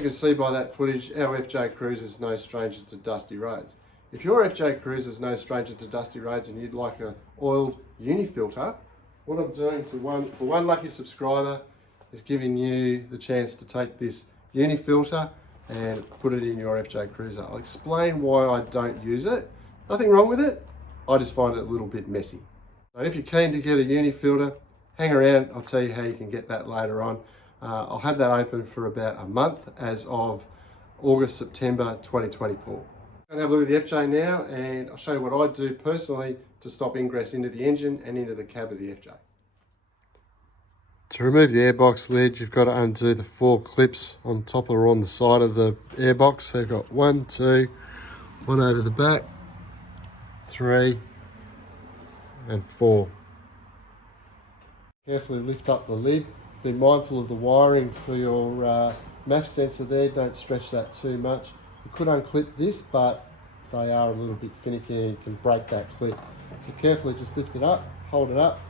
As you can see by that footage, our FJ Cruiser is no stranger to dusty roads. If your FJ Cruiser is no stranger to dusty roads and you'd like an oiled uni filter, what I'm doing for one lucky subscriber is giving you the chance to take this uni filter and put it in your FJ Cruiser. I'll explain why I don't use it. Nothing wrong with it, I just find it a little bit messy. So if you're keen to get a uni filter, hang around, I'll tell you how you can get that later on. I'll have that open for about a month as of August, September 2024. I'm going to have a look at the FJ now and I'll show you what I do personally to stop ingress into the engine and into the cab of the FJ. To remove the airbox lid, you've got to undo the 4 clips on top or on the side of the airbox. So you've got 1, 2, 1 over the back, 3 and 4. Carefully lift up the lid. Be mindful of the wiring for your MAF sensor there. Don't stretch that too much. You could unclip this, but they are a little bit finicky and you can break that clip. So carefully just lift it up, hold it up,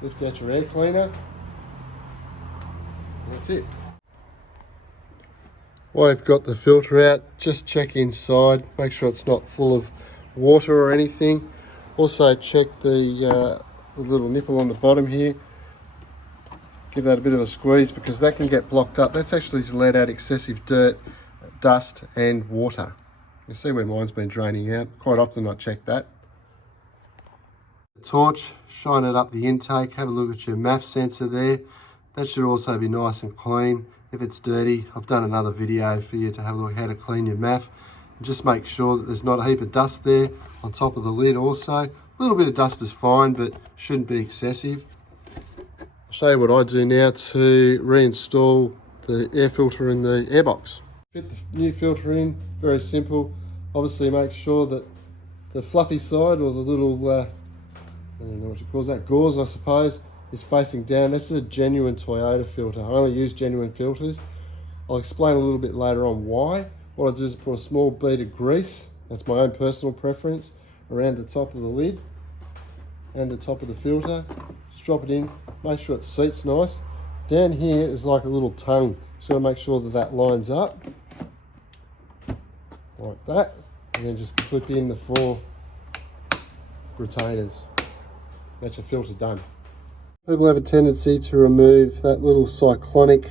lift out your air cleaner, and that's it. While you've got the filter out, just check inside, make sure it's not full of water or anything. Also check the little nipple on the bottom here. Give that a bit of a squeeze because that can get blocked up. That's actually let out excessive dirt, dust and water. You see where mine's been draining out. Quite often I check that. Torch, shine it up the intake, have a look at your MAF sensor there. That should also be nice and clean. If it's dirty, I've done another video for you to have a look how to clean your MAF. And just make sure that there's not a heap of dust there on top of the lid also. A little bit of dust is fine, but shouldn't be excessive. I'll show you what I do now to reinstall the air filter in the airbox. Fit the new filter in, very simple. Obviously make sure that the fluffy side or the little, I don't know what you call that, gauze I suppose, is facing down. This is a genuine Toyota filter. I only use genuine filters. I'll explain a little bit later on why. What I do is put a small bead of grease, that's my own personal preference, around the top of the lid and the top of the filter. Just drop it in, make sure it seats nice. Down here is like a little tongue. Just got to make sure that that lines up like that, and then just clip in the 4 retainers. That's your filter done. People have a tendency to remove that little cyclonic,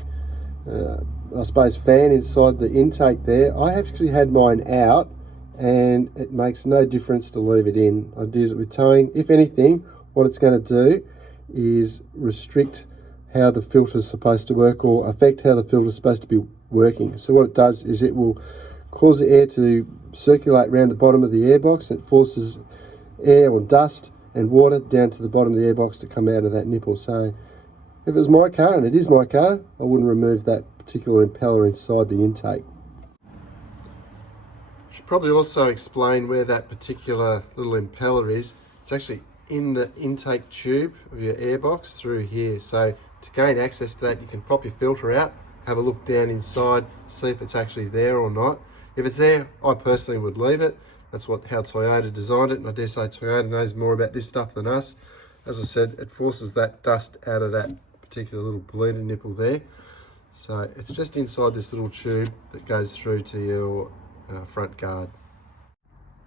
I suppose, fan inside the intake there. I actually had mine out and it makes no difference to leave it in. I'd use it with towing. If anything, what it's going to do is restrict how the filter is supposed to work or affect how the filter is supposed to be working. So what it does is it will cause the air to circulate around the bottom of the airbox. It forces air or dust and water down to the bottom of the airbox to come out of that nipple. So if it was my car, and it is my car, I wouldn't remove that particular impeller inside the intake. Should probably also explain where that particular little impeller is. It's actually in the intake tube of your airbox through here. So to gain access to that, you can pop your filter out, have a look down inside, see if it's actually there or not. If it's there, I personally would leave it. That's how Toyota designed it, and I dare say Toyota knows more about this stuff than us. As I said, it forces that dust out of that particular little bleeder nipple there. So it's just inside this little tube that goes through to your front guard.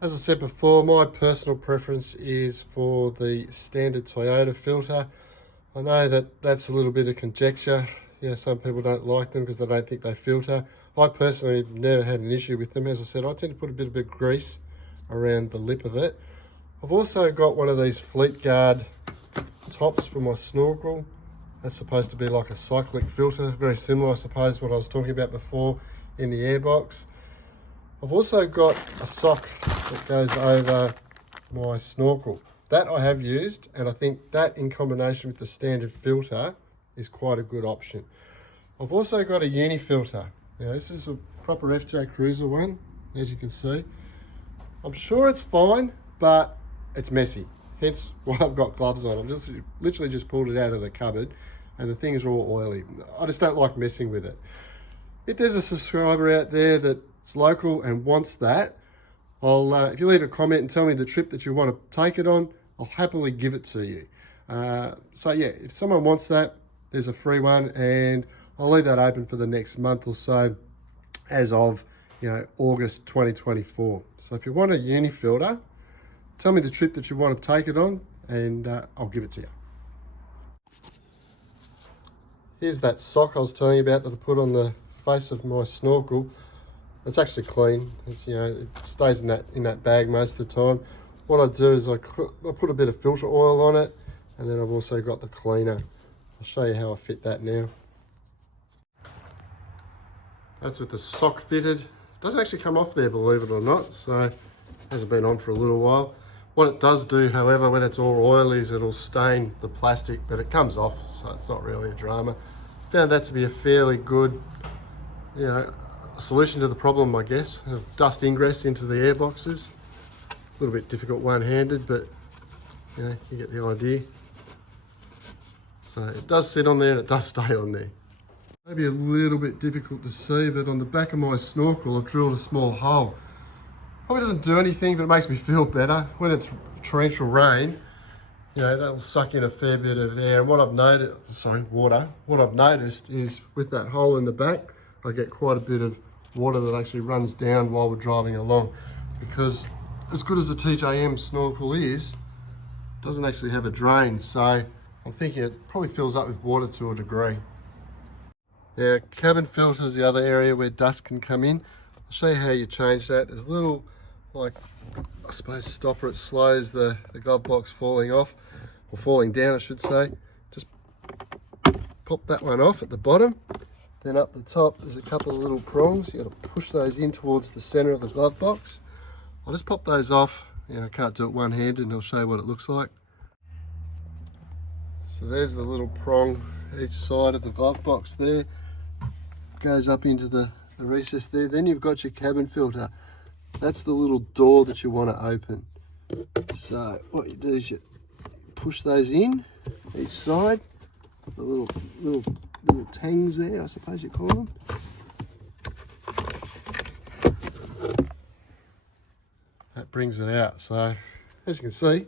As I said before, my personal preference is for the standard Toyota filter. I know that that's a little bit of conjecture. Yeah, some people don't like them because they don't think they filter. I personally have never had an issue with them. As I said, I tend to put a bit of grease around the lip of it. I've also got one of these Fleet Guard tops for my snorkel. That's supposed to be like a cyclic filter, very similar I suppose what I was talking about before in the airbox. I've also got a sock that goes over my snorkel. That I have used, and I think that in combination with the standard filter is quite a good option. I've also got a uni filter. Now this is a proper FJ Cruiser one, as you can see. I'm sure it's fine, but it's messy. Hence why I've got gloves on. I've just literally just pulled it out of the cupboard and the things are all oily. I just don't like messing with it. If there's a subscriber out there that's local and wants that, if you leave a comment and tell me the trip that you want to take it on, I'll happily give it to you. So yeah, if someone wants that, there's a free one, and I'll leave that open for the next month or so as of, August 2024. So if you want a uni filter, tell me the trip that you want to take it on and I'll give it to you. Here's that sock I was telling you about that I put on the face of my snorkel. It's actually clean. It's, it stays in that bag most of the time. What I do is I put a bit of filter oil on it, and then I've also got the cleaner. I'll show you how I fit that now. That's with the sock fitted. It doesn't actually come off there, believe it or not, so it hasn't been on for a little while. What it does do, however, when it's all oily, is it'll stain the plastic, but it comes off, so it's not really a drama. Found that to be a fairly good, solution to the problem, I guess, of dust ingress into the air boxes. A little bit difficult one-handed, but you get the idea. So it does sit on there and it does stay on there. Maybe a little bit difficult to see, but on the back of my snorkel, I've drilled a small hole. Probably doesn't do anything, but it makes me feel better. When it's torrential rain, that'll suck in a fair bit of air. And what I've noticed, water. What I've noticed is with that hole in the back, I get quite a bit of water that actually runs down while we're driving along. Because as good as the TJM snorkel is, it doesn't actually have a drain. So I'm thinking it probably fills up with water to a degree. Now, cabin filter is the other area where dust can come in. I'll show you how you change that. There's a little, stopper. It slows the glove box falling off, or falling down, I should say. Just pop that one off at the bottom. Then up the top, there's a couple of little prongs. You got to push those in towards the center of the glove box. I'll just pop those off. I can't do it one-handed, and I'll show you what it looks like. So there's the little prong each side of the glove box there. Goes up into the recess there. Then you've got your cabin filter. That's the little door that you want to open. So what you do is you push those in each side. The little tangs there, I suppose you call them. That brings it out. So as you can see,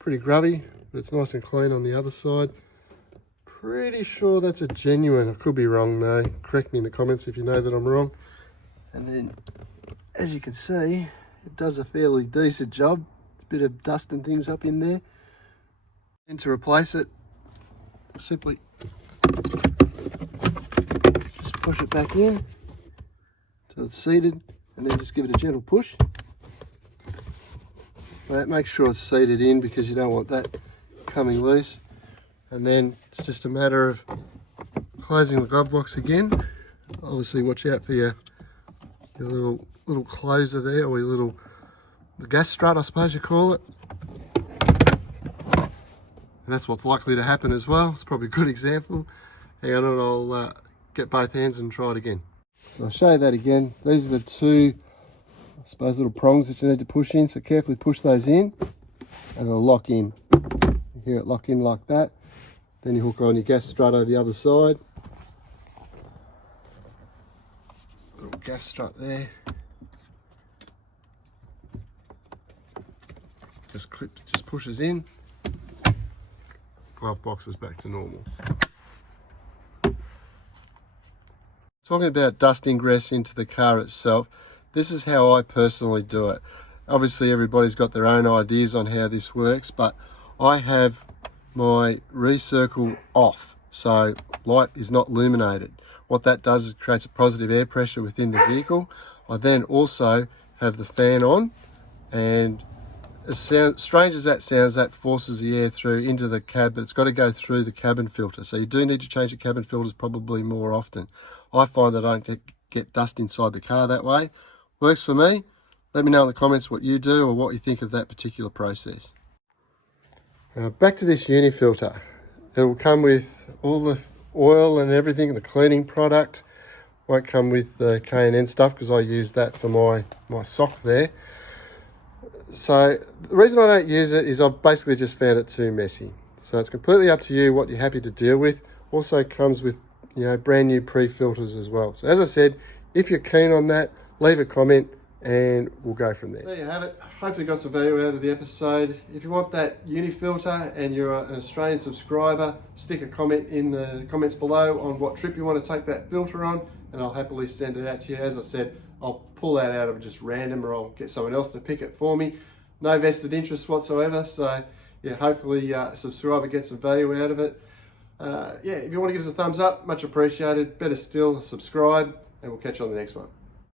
pretty grubby, but it's nice and clean on the other side. Pretty sure that's a genuine. I could be wrong though. Correct me in the comments if you know that I'm wrong. And then, as you can see, it does a fairly decent job. It's a bit of dust and things up in there. And to replace it, simply just push it back in till it's seated, and then just give it a gentle push. That makes sure it's seated in because you don't want that coming loose. And then it's just a matter of closing the glove box again. Obviously watch out for your little closer there, or your the gas strut, I suppose you call it. And that's what's likely to happen as well. It's probably a good example. Hang on, and I'll get both hands and try it again. So I'll show you that again. These are the two, I suppose, little prongs that you need to push in. So carefully push those in and it'll lock in. You hear it lock in like that. Then you hook on your gas strut over the other side. Little gas strut there. Just pushes in. Glove box is back to normal. Talking about dust ingress into the car itself, this is how I personally do it. Obviously everybody's got their own ideas on how this works, but I have my recircle off, so light is not illuminated. What that does is creates a positive air pressure within the vehicle. I then also have the fan on, and as strange as that sounds, that forces the air through into the cab, but it's got to go through the cabin filter. So you do need to change the cabin filters probably more often. I find that I don't get dust inside the car that way. Works for me. Let me know in the comments what you do or what you think of that particular process. Now back to this uni filter. It will come with all the oil and everything, the cleaning product. Won't come with the K&N stuff because I use that for my sock there. So the reason I don't use it is I've basically just found it too messy. So it's completely up to you what you're happy to deal with. Also comes with brand new pre-filters as well. So as I said, if you're keen on that, leave a comment, and we'll go from there. There you have it. Hopefully got some value out of the episode. If you want that uni filter and you're an Australian subscriber, stick a comment in the comments below on what trip you want to take that filter on, and I'll happily send it out to you. As I said, I'll pull that out of just random, or I'll get someone else to pick it for me. No vested interest whatsoever. So yeah, hopefully a subscriber gets some value out of it. Yeah, if you want to give us a thumbs up, much appreciated. Better still, subscribe, and we'll catch you on the next one.